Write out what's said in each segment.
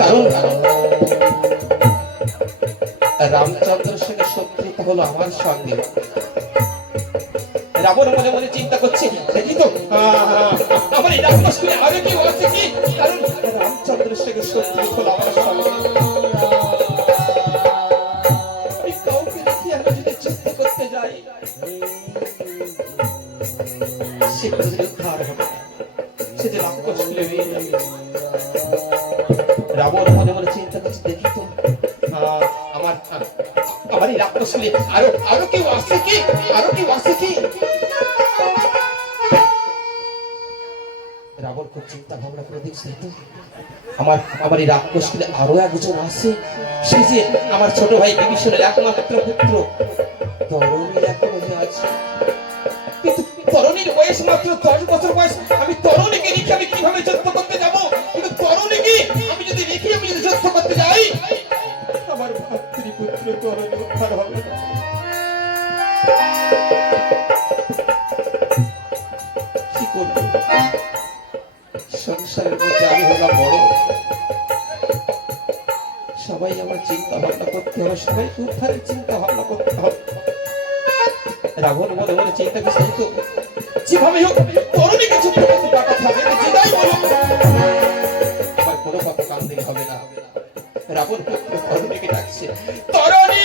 কারণ রামচন্দ্রের সঙ্গে শত্রুতা হলো আমার সঙ্গে। রাবণ মনে মনে চিন্তা করছে, দেখি তো আমার এই রাজপ্রাসাদে আরো কেউ আছে কি, কারণ রামচন্দ্রের সঙ্গে শত্রু হলো আমার সঙ্গে। কাউকে দেখি আমি যদি যুদ্ধ করতে যাই সে উদ্ধার হবে, সে যে রাক্ষস রাবণ মনে মনে চিন্তা করছে, দেখি তো আমার আমার এই রাক্ষসে আরো কেউ আছে কি, আরো কেউ আছে কি। রাবণ খুব চিন্তা ভাবনা করে দেখছে, আমার এই রাক্ষসে আরো একজন আছে, সে যে আমার ছোট ভাই বিভীষণের একমাত্র পুত্র তরুণী এখনো যে আছে। কিন্তু তরুণীর বয়স মাত্র 10 বছর বয়স, আমি তরুণীকে রেখে আমি কিভাবে যুদ্ধ করতে যাব? কিন্তু তরুণীকে আমি যদি রেখে আমি যদি যুদ্ধ করতে যাই, আমার ভাতৃপুত্র তরুণী উদ্ধার হবে না। কি করব? সংসারের মধ্যে আমি হলাম বড়, সবাই আমার চিন্তা ভাবনা করতে হবে, সবাইকে উদ্ধারের চিন্তা ভাবনা করতে হবে। রাবণ মনে মনে চিন্তা করছে, তো যেভাবে হোক তরুণীকে যুদ্ধ করতে পাঠাতে হবে, যেটাই বলুক আমার কোনো কথা কান দিলে হবে না। রাবণ তরুণীকে ডাকছে, তরুণী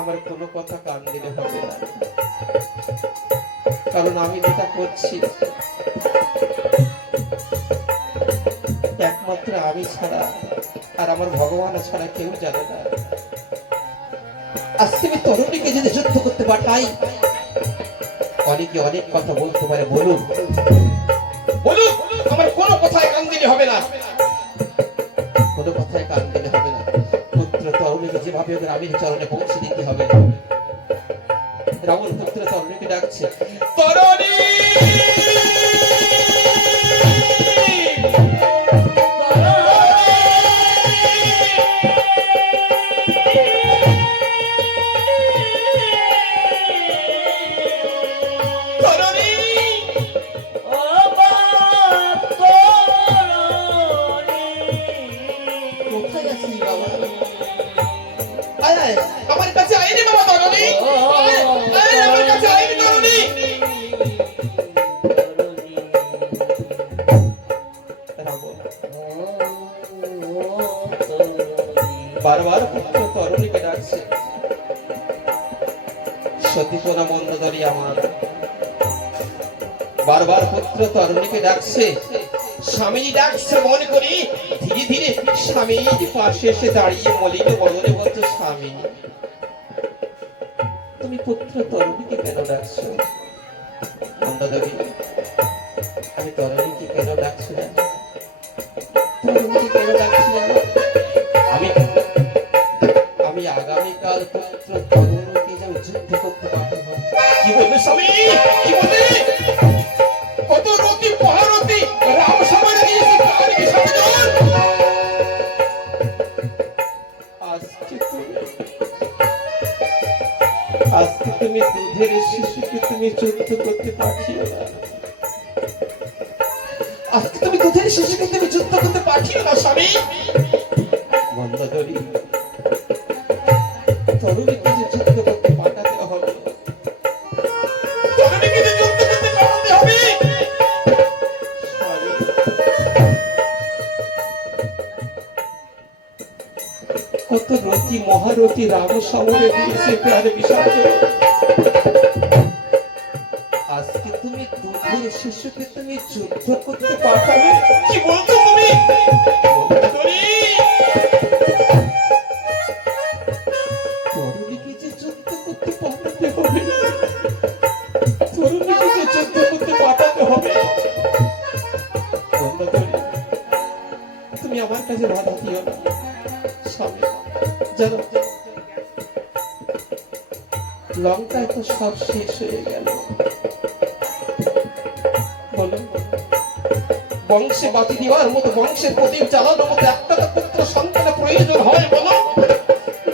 আমার কোনো কথা কান দিলে হবে না, কারণ আমি যেটা করছি একমাত্র আমি ছাড়া আর আমার ভগবান ছাড়া কেউ জানে না। আজকে আমি তরুণীকে যদি যুদ্ধ করতে পাঠাই, অনেকে অনেক কথা বলতে পারে, বলুন বলুন, আমার কোনো কথায় কান দিলে হবে না, কোনো কথায় কান দিলে হবে না। পুত্র তরুণীকে যেভাবে রামের চরণে পৌঁছে দিতে হবে। রাবণ পুত্র তরুণীকে ডাকছে, তরুণী আমার কাছে আইনি বাবা, তরুণী আমার কাছে আইনি তরুণী। বারবার পুত্র তরুণীকে ডাকছে, সতীপনা মন্দোদরী আমার বারবার পুত্র তরুণীকে ডাকছে। স্বামী ডাকছে মনে করি, ধীরে ধীরে স্বামীর পাশে এসে দাঁড়িয়ে মলিন বদনে বলছে, স্বামী তুমি পুত্র তরুণীকে কেন ডাকছো? মন্দোদরী, আমি তরুণীকে কেন ডাকছি না, তরুণীকে কেন ডাকছি না? আমি আগামীকাল পুত্র তরুণীকে যে যুদ্ধ করতে পারবো। কি বলবে স্বামী, কি বলবে? কত রতি মহারতি রাম সমানে দিয়েছে প্রাণ বিসর্জন। আজকে তুমি দুধের শিশুকে তুমি যুদ্ধ করতে পাঠিও না, আজকে তুমি দুধের শিশুকে তুমি যুদ্ধ করতে পাঠিও না স্বামী। মন্দোদরী, তরুণীকে যে যুদ্ধ করতে পাঠাতে হবে, তরুণীকে যে যুদ্ধ করতে পাঠাতে হবে। কত রতি মহারতি রাম সমরে দিয়েছে প্রাণ বিসর্জন। আজকে তুমি দুধের শিশুকে তুমি যুদ্ধ করতে পাঠাবে? কি বলছো তুমি? তরুণীকে যে যুদ্ধ করতে পাঠাতে হবে, কাজে বাধা দিও না স্বামী। জানো লঙ্কায় তো সব শেষ হয়ে গেল, বলো বংশে বাতি দেওয়ার মতো, বংশের প্রদীপ জ্বালানোর মতো একটা তো পুত্র সন্তানের প্রয়োজন হয়, বলো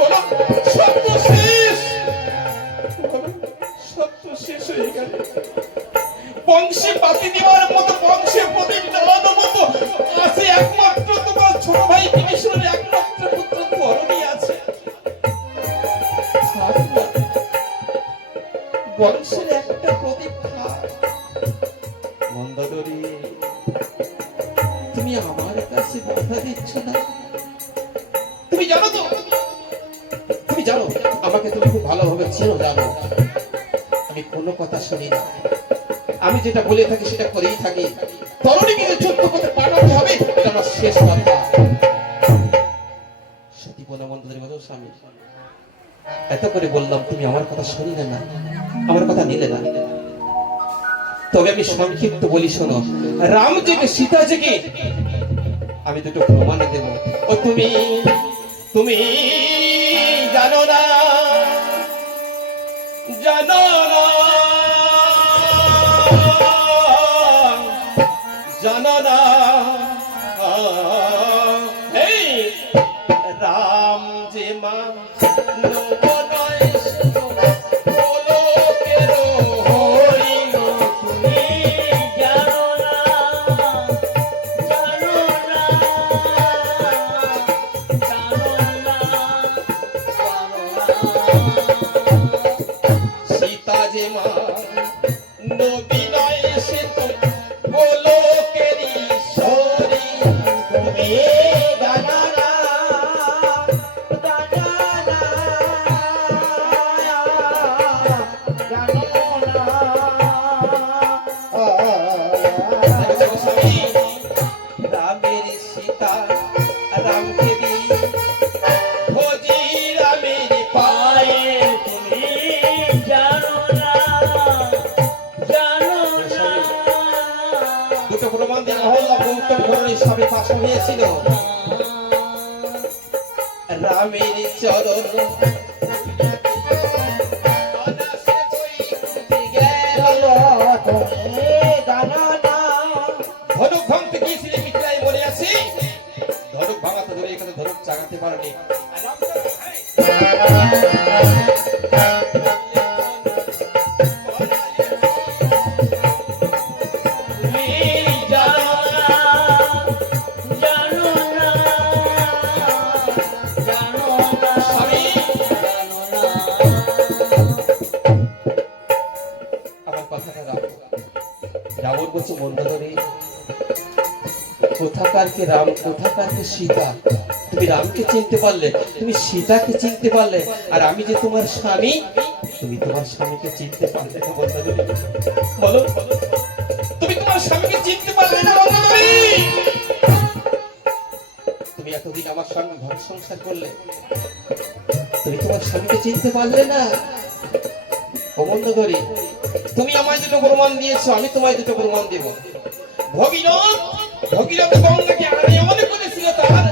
বলো সব তো শেষ, বলো সব তো শেষ হয়ে গেল। বংশে বাতি দেওয়ার মতো, বংশে প্রদীপ জ্বালানোর মতো আছে একমাত্র তোমার ছোট ভাই বিভীষণের একমাত্র পুত্র ধরণী আছে। বংশের একটা প্রদীপ থাক। মন্দোদরী তুমি আমার কাছে বাধা দিচ্ছ না? তুমি জানো তো, তুমি জানো আমাকে তুমি খুব ভালোভাবে চেনো, জানো আমি কোনো কথা শুনি না, আমি যেটা বলে থাকি সেটা করেই থাকি। তরুণীকে যে যুদ্ধ করতে পাঠাতে হবে এটা আমার শেষ কথা। সত্যি বলো মন্দোদরী বলো স্বামী, এত করে বললাম তুমি আমার কথা শুনলে না, আমার কথা নিলে না। তবে আমি সংক্ষিপ্ত বলি শোনো, রাম জেগে সীতা জেগে আমি দুটো প্রমাণ দেব। ও তুমি তুমি জানো না, জানো না, জানো না, এই রাম যে মা রামের চরণ ধনুক ভাঙতে গিয়েছিলেন মিথিলায়, মনে আছে? ধনুক ভাঙাতে ধরে এখানে ধনুক চাগাতে পারেনি। রাবণ বলছে মন্দোদরী কোথাকার কে রাম, কোথাকার কে সীতা। তুমি রামকে চিনতে পারলে, তুমি সীতাকে চিনতে পারলে, আর আমি যে তোমার স্বামী, তুমি তোমার স্বামীকে চিনতে পারলে না মন্দোদরী? বলো তুমি তোমার স্বামীকে চিনতে পারলে না মন্দোদরী? তুমি এতদিন আমার সঙ্গে ঘর সংসার করলে, তুমি তোমার স্বামীকে চিনতে পারলে না? ও মন্দোদরী তুমি আমায় দুটো প্রমাণ দিয়েছো, আমি তোমায় দুটো প্রমাণ দেব। ভগীরথ ভগীরথ গঙ্গাকে আনয়ন করেছিল তার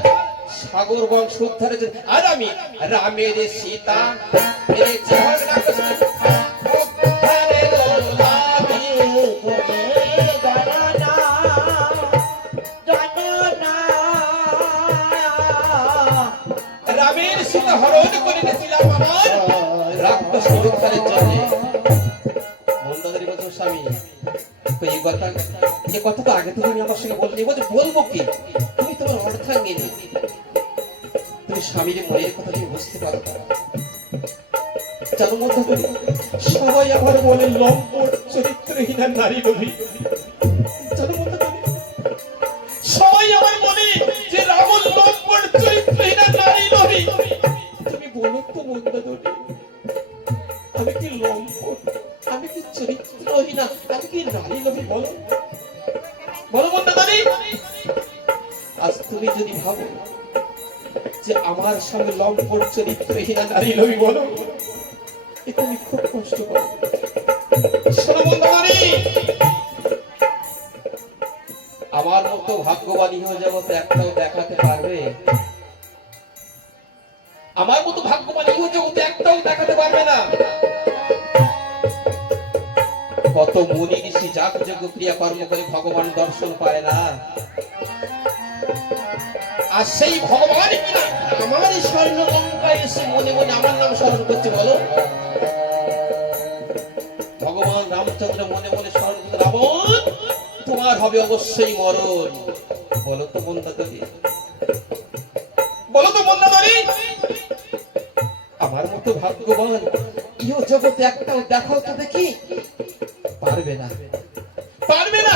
সাগর বংশ উদ্ধারের জন্য, আর আমি রামের সীতা মেরেছি রামের সীতা হরণ করে এনেছিলাম আমার রাক্ষস উদ্ধারের জন্য। মন্দোদরী বলছো স্বামী এই কথা তো আগে থেকে আমি আমার সঙ্গে বলিনি, বলবো কি? তুমি তোমার অর্থাঙ্গিনী, তুমি স্বামীর মনের কথা তুমি বুঝতে পারো না। জানো মন্দোদরী সবাই আমার বলে লম্পট চরিত্রহীনা নারী লোভী। জানো মন্দোদরী সবাই আমার বলে যে রাবণ লম্পট চরিত্রহীনা নারী লোভী। তুমি বলো তো মন্দোদরী আমি কি লম্পট, আমি কি চরিত্রহীনা, আমি কি নারী লোভী? বলো বলো মন্দোদরী। আজ তুমি যদি ভাবো যে আমার সঙ্গে লম্পট চরিত্রহীনা নারী লোভী, বলো এটা আমি খুব কষ্ট করো। শোনো মন্দোদরী আমার মতো মতো ভাগ্যবান ইহ জগতে একটাও দেখাতে পারবে? আমার মতো ভাগ্যবান ইহ জগতে একটাও দেখাতে পারবে না। কত মুনি ঋষি যাগ যজ্ঞ ক্রিয়া কর্ম করে ভগবান দর্শন পায় না, আর সেই ভগবান কিনা আমার এই স্বর্ণ লঙ্কায় এসে মনে মনে আমার নাম স্মরণ করছে। বলো, ভগবান রামচন্দ্র মনে মনে স্মরণ করছে, রাবণ তোমার হবে অবশ্যই মরণ। বলো তো মন্দাদরি, বলো তো মন্দাদরি, আমার মতো ভাগ্যবান ইহ জগতে একটাও দেখাও তো দেখি। পারবে না, পারবে না।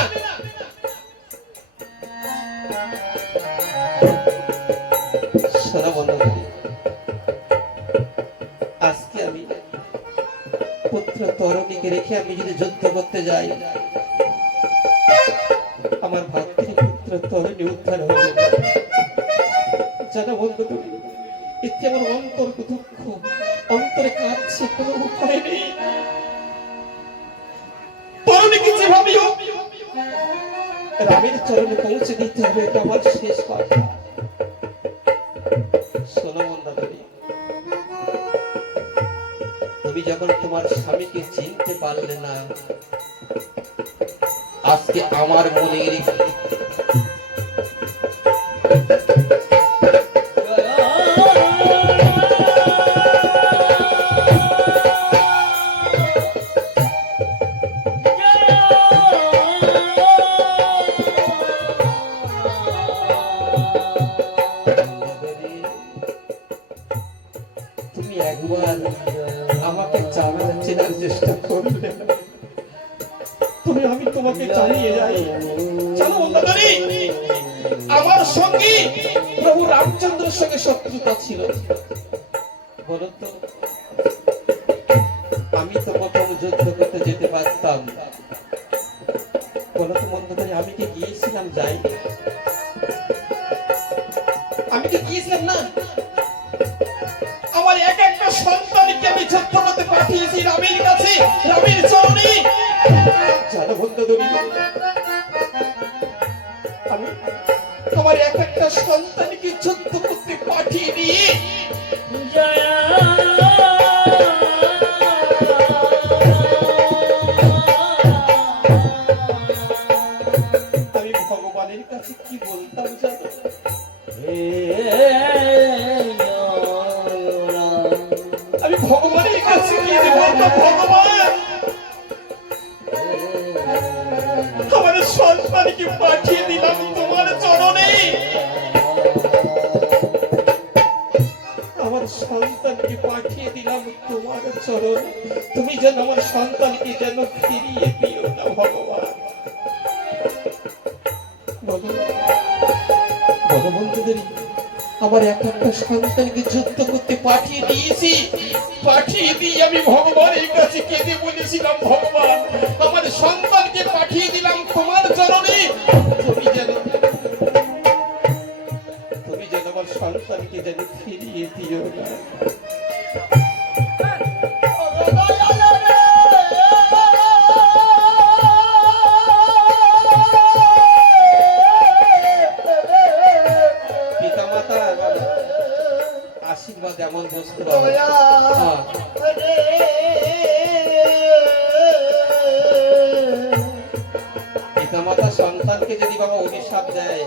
শোনো বন্ধুগণ, আজকে আমি পুত্র তরুণীকে রেখে আমি যদি যুদ্ধ করতে যাই, আমার ভাতৃপুত্র তরুণী উদ্ধার হবে। জানো বন্ধুগণ, এতে আমার অন্তর দুঃখ, অন্তরে কাঁদছে, কোনো উপায় নেই। তরুণীকে যেভাবে হোক রামের চরণে পৌঁছে দিতে হবে, এটা আমার শেষ কথা। শোনো মন্দাদরি, তুমি যখন তোমার স্বামীকে চিনতে পারলে না, আজকে আমার মনের তুমি একবার আমাকে চেনার চেষ্টা করলে, তুমি আমি তোমাকে জানিয়ে যাই। জানো মন্দাদরি, আমার সঙ্গে প্রভু রামচন্দ্রের সঙ্গে শত্রুতা ছিল। বলতো, আমি তো প্রথম যুদ্ধ করতে যেতে পারতাম। বলতো মন্দাদরি, আমি কি গিয়েছিলাম? যাইনি, আমি কি গিয়েছিলাম? না, আমার এক একটা সন্তানকে আমি যুদ্ধ করতে পাঠিয়েছি রামের কাছে, রামের চরণে। জানো বন্ধুগণ, আমি আমার এক একটা সন্তানকে যুদ্ধ করতে পাঠিয়ে দিয়ে আমি ভগবানের কাছে কি বলতাম জানো? আমি ভগবানের কাছে কি বলতাম, ভগবান আমার সন্তানকে পাঠিয়ে দিলাম তোমার চরণে, আমার সন্তানকে পাঠিয়ে দিলাম তোমার চরণে। তুমি যেন আমার সন্তানকে যেন ফিরিয়ে দিও না ভগবান। বন্ধুদের, আমার এক একটা সন্তানকে যুদ্ধ করতে পাঠিয়ে দিয়েছি, পাঠিয়ে দিয়ে আমি ভগবানের কাছে কেঁদে বলেছিলাম, ভগবান আমার সন্তানকে পাঠিয়ে দিলাম তোমার চরণে, তুমি যেন আমার সন্তানকে যেন ফিরিয়ে দিও না। আশীর্বাদ এমন বস্তু, পিতামাতা সন্তানকে যদি বাবা অভিশাপ দেয়,